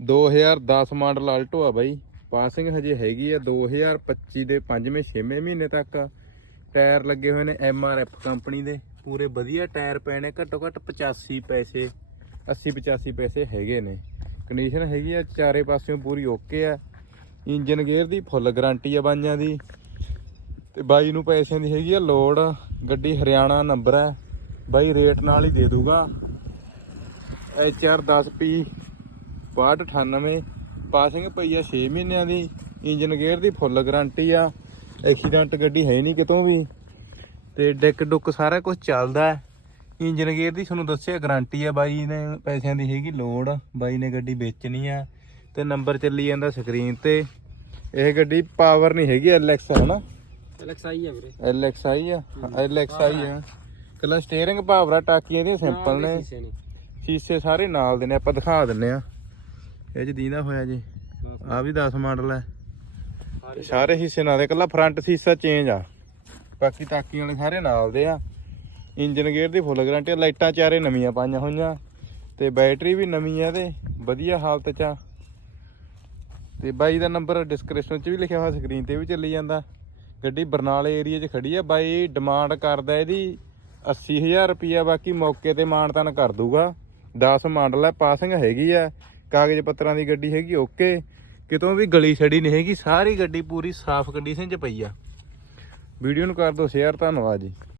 2010 model Alto ਆ ਬਾਈ। Passing ਹਜੇ ਹੈਗੀ ਆ 2025 ਦੇ 5ਵੇਂ 6ਵੇਂ ਮਹੀਨੇ ਤੱਕ। ਟਾਇਰ ਲੱਗੇ ਹੋਏ ਨੇ ਐਫ ਕੰਪਨੀ ਦੇ। ਪੂਰੇ ਵਧੀਆ ਟਾਇਰ ਪਏ ਨੇ, ਘੱਟੋ ਘੱਟ 85 ਪੈਸੇ 80 85 ਪੈਸੇ ਹੈਗੇ ਨੇ। ਕੰਡੀਸ਼ਨ ਹੈਗੀ ਆ ਚਾਰੇ ਪਾਸਿਓਂ ਪੂਰੀ ਓਕੇ ਆ। ਇੰਜਨ ਗੇਅਰ ਦੀ ਫੁੱਲ ਗਾਰੰਟੀ ਆ ਬਾਈਆਂ ਦੀ। ਤੇ ਬਾਈ ਨੂੰ ਪੈਸਿਆਂ ਦੀ ਹੈਗੀ ਆ ਲੋੜ। ਗੱਡੀ ਹਰਿਆਣਾ ਨੰਬਰ ਹੈ ਬਾਈ ਰੇਟ ਨਾਲ ਹੀ ਦੇ ਦੂਗਾ। HR 10P 6298 ਪਾਸਿੰਗ ਪਈ ਆ 6 ਮਹੀਨਿਆਂ ਦੀ ਇੰਜਨ ਗੇਅਰ ਦੀ ਫੁੱਲ ਗਾਰੰਟੀ ਆ ਐਕਸੀਡੈਂਟ ਗੱਡੀ ਹੈ ਨਹੀਂ ਕਿਤੋਂ ਵੀ। ਤੇ ਡੈਕ ਡੁੱਕ ਸਾਰਾ ਕੁਝ ਚੱਲਦਾ ਇੰਜਨ ਗੇਅਰ ਦੀ ਤੁਹਾਨੂੰ ਦੱਸਿਆ ਗਾਰੰਟੀ ਆ ਬਾਈ ਨੇ ਪੈਸਿਆਂ ਦੀ ਹੈਗੀ ਲੋੜ ਬਾਈ ਨੇ ਗੱਡੀ ਵੇਚਣੀ ਆ ਤੇ ਨੰਬਰ ਚੱਲੀ ਜਾਂਦਾ ਸਕਰੀਨ ਤੇ। ਇਹ ਗੱਡੀ ਪਾਵਰ ਨਹੀਂ ਹੈਗੀ LX ਹਨਾ? ਐਲਐਕਸਆਈ ਆ ਵੀਰੇ। LXI ਆ LXI ਆ। ਕੱਲਾ ਸਟੀਅਰਿੰਗ ਪਾਵਰਾ ਟਾਕੀਆਂ ਦੀਆਂ ਸਿੰਪਲ ਨੇ। ਸ਼ੀਸ਼ੇ ਨੇ। ਸ਼ੀਸ਼ੇ ਸਾਰੇ ਨਾਲ ਦੇ ਨੇ ਆਪਾਂ ਦਿਖਾ ਦਿੰਨੇ ਆ। ਇਹ ਚ ਦੀਦਾ ਹੋਇਆ ਜੀ। ਆ ਵੀ 10 ਮਾਡਲ ਹੈ। ਸਾਰੇ ਹਿੱਸੇ ਨਾਲ ਦੇ ਕੱਲਾ ਫਰੰਟ ਸੀਸਾ ਚੇਂਜ ਆ। ਬਾਕੀ ਟਾਕੀਆਂ ਵਾਲੇ ਸਾਰੇ ਨਾਲ ਦੇ ਆ। ਇੰਜਨ ਗੇਅਰ ਦੀ ਫੁੱਲ ਗਾਰੰਟੀ ਲਾਈਟਾਂ ਚਾਰੇ ਨਵੀਆਂ ਪਾਈਆਂ ਹੋਈਆਂ। ਤੇ ਬੈਟਰੀ ਵੀ ਨਵੀਂ ਆ ਤੇ ਵਧੀਆ ਹਾਲਤ ਚ ਆ। ਤੇ ਬਾਈ ਦਾ ਨੰਬਰ ਡਿਸਕ੍ਰਿਪਸ਼ਨ 'ਚ ਵੀ ਲਿਖਿਆ ਹੋਇਆ ਸਕਰੀਨ ਤੇ ਵੀ ਚੱਲੀ ਜਾਂਦਾ। ਗੱਡੀ ਬਰਨਾਲੇ ਏਰੀਆ 'ਚ ਖੜੀ ਆ ਬਾਈ ਡਿਮਾਂਡ ਕਰਦਾ ਇਹਦੀ 80000 ਰੁਪਿਆ ਬਾਕੀ ਮੌਕੇ ਤੇ ਮਾਨਤਾਨ ਕਰ ਦੂਗਾ। 10 ਮਾਡਲ ਹੈ ਪਾਸਿੰਗ ਹੈਗੀ ਆ। ਕਾਗਜ਼ ਪੱਤਰਾਂ ਦੀ ਗੱਡੀ ਹੈਗੀ, ਓਕੇ। ਕਿਤੋਂ ਵੀ ਗਲੀ ਛੜੀ ਨਹੀਂ ਹੈਗੀ, ਸਾਰੀ ਗੱਡੀ ਪੂਰੀ ਸਾਫ਼ ਕੰਡੀਸ਼ਨ 'ਚ ਪਈ ਆ। ਵੀਡੀਓ ਨੂੰ ਕਰ ਦਿਓ ਸ਼ੇਅਰ ਧੰਨਵਾਦ ਜੀ।